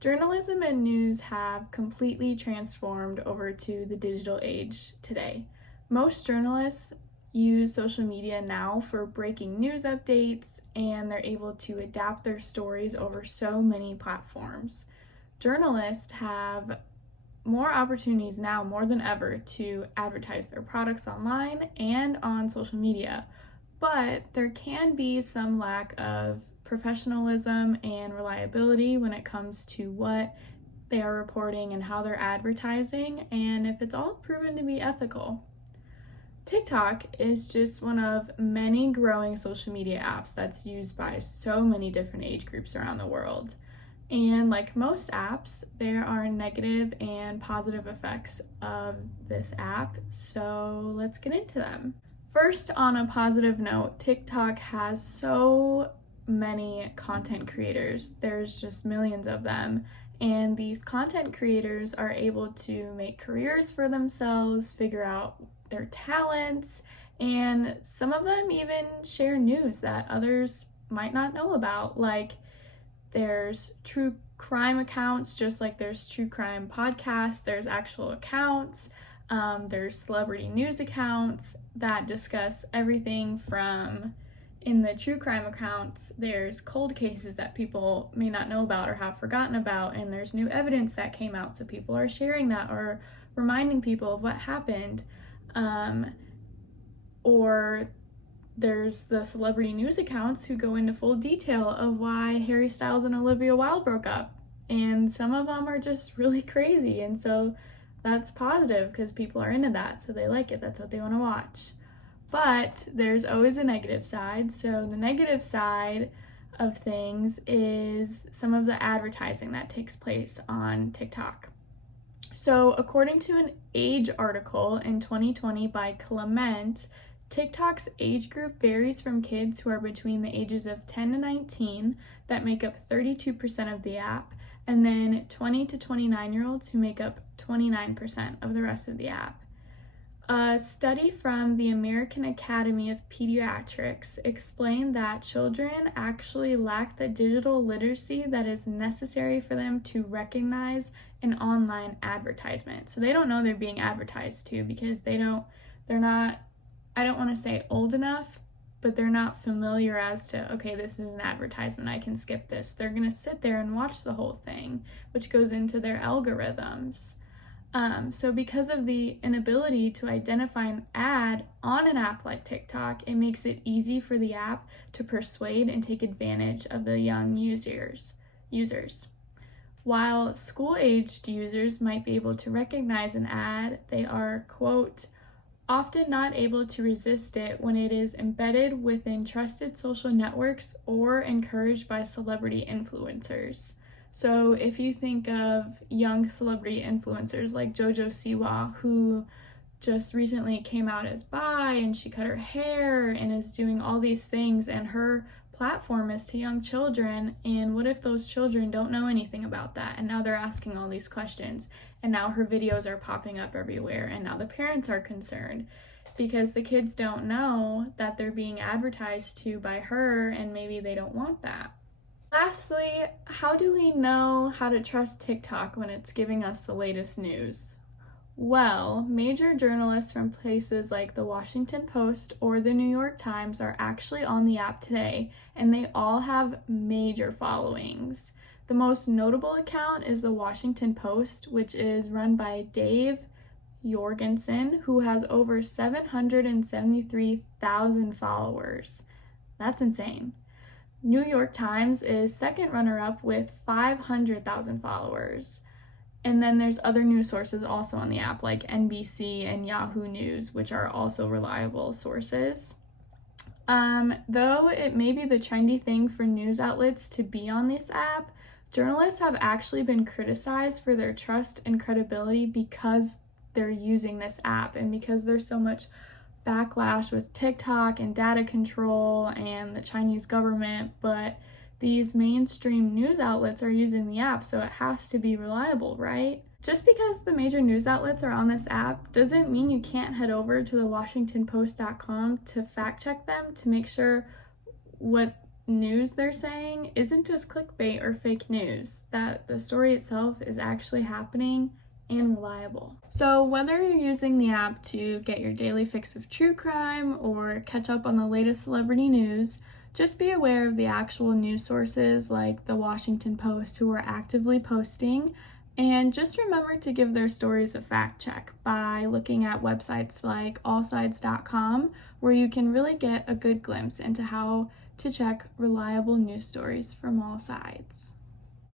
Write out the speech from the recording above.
Journalism and news have completely transformed over to the digital age today. Most journalists use social media now for breaking news updates, and they're able to adapt their stories over so many platforms. Journalists have more opportunities now, more than ever, to advertise their products online and on social media. But there can be some lack of professionalism and reliability when it comes to what they are reporting and how they're advertising, and if it's all proven to be ethical. TikTok is just one of many growing social media apps that's used by so many different age groups around the world. And like most apps, there are negative and positive effects of this app, so let's get into them. First, on a positive note, TikTok has so many content creators. There's just millions of them. And these content creators are able to make careers for themselves, figure out their talents, and some of them even share news that others might not know about. Like, there's true crime accounts, just like there's true crime podcasts, there's actual accounts. There's celebrity news accounts that discuss everything from, in the true crime accounts, there's cold cases that people may not know about or have forgotten about, and there's new evidence that came out, so people are sharing that or reminding people of what happened. Or there's the celebrity news accounts who go into full detail of why Harry Styles and Olivia Wilde broke up. And some of them are just really crazy. And so that's positive because people are into that. So they like it. That's what they want to watch. But there's always a negative side. So the negative side of things is some of the advertising that takes place on TikTok. So according to an Age article in 2020 by Clement, TikTok's age group varies from kids who are between the ages of 10 to 19 that make up 32% of the app, and then 20 to 29-year-olds who make up 29% of the rest of the app. A study from the American Academy of Pediatrics explained that children actually lack the digital literacy that is necessary for them to recognize an online advertisement. So they don't know they're being advertised to because they're not, I don't want to say old enough, but they're not familiar as to, okay, this is an advertisement, I can skip this. They're going to sit there and watch the whole thing, which goes into their algorithms. So because of the inability to identify an ad on an app like TikTok, it makes it easy for the app to persuade and take advantage of the young users. While school-aged users might be able to recognize an ad, they are, quote, often not able to resist it when it is embedded within trusted social networks or encouraged by celebrity influencers. So if you think of young celebrity influencers like JoJo Siwa, who just recently came out as bi and she cut her hair and is doing all these things, and her platform is to young children, and what if those children don't know anything about that, and now they're asking all these questions, and now her videos are popping up everywhere, and now the parents are concerned because the kids don't know that they're being advertised to by her, and maybe they don't want that. Lastly, how do we know how to trust TikTok when it's giving us the latest news? Well, major journalists from places like the Washington Post or the New York Times are actually on the app today, and they all have major followings. The most notable account is the Washington Post, which is run by Dave Jorgensen, who has over 773,000 followers. That's insane. New York Times is second runner-up with 500,000 followers. And then there's other news sources also on the app, like NBC and Yahoo News, which are also reliable sources. Though it may be the trendy thing for news outlets to be on this app, journalists have actually been criticized for their trust and credibility because they're using this app and because there's so much backlash with TikTok and data control and the Chinese government, but these mainstream news outlets are using the app, so it has to be reliable, right? Just because the major news outlets are on this app doesn't mean you can't head over to the WashingtonPost.com to fact check them to make sure what news they're saying isn't just clickbait or fake news, that the story itself is actually happening and reliable. So whether you're using the app to get your daily fix of true crime or catch up on the latest celebrity news, just be aware of the actual news sources like the Washington Post who are actively posting, and just remember to give their stories a fact check by looking at websites like allsides.com, where you can really get a good glimpse into how to check reliable news stories from all sides.